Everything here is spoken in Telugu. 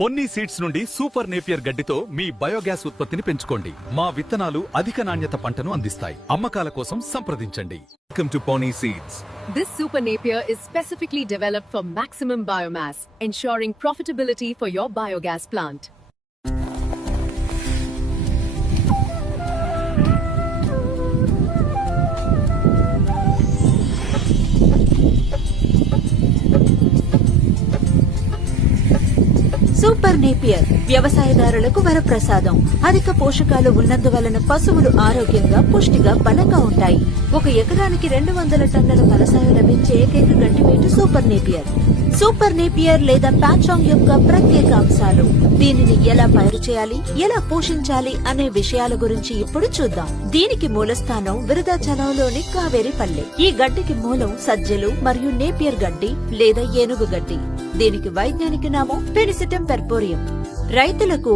పొన్నీ సీడ్స్ నుండి సూపర్ నేపియర్ గడ్డితో మీ బయోగ్యాస్ ఉత్పత్తిని పెంచుకోండి. మా విత్తనాలు అధిక నాణ్యత పంటను అందిస్తాయి. అమ్మకాల కోసం సంప్రదించండి. Welcome to Pony Seeds. This Super Napier is specifically developed for maximum biomass, ensuring profitability for your biogas plant. Super Napier వ్యవసాయదారులకు వరప్రసాదం. అధిక పోషకాలు ఉన్నందువలన పశువులు ఆరోగ్యంగా పుష్టిగా బలంగా ఉంటాయి. 1 ఎకరానికి 200 టన్నుల ఫలసాయం లభించే ఏకైక గడ్డి వేటు సూపర్ నేపియర్. సూపర్ నేపియర్ లేదా ప్యాచాంగ్ యొక్క ప్రత్యేక అంశాలు, దీనిని ఎలా పైరు చేయాలి, ఎలా పోషించాలి అనే విషయాల గురించి ఇప్పుడు చూద్దాం. దీనికి మూలస్థానం విరుదాచలంలోని కావేరిపల్లె. ఈ గడ్డికి మూలం సజ్జలు మరియు నేపియర్ గడ్డి లేదా ఏనుగు గడ్డి. దీనికి వైజ్ఞానిక నామం పెనిసిటం పెర్పోరియం. రైతులకు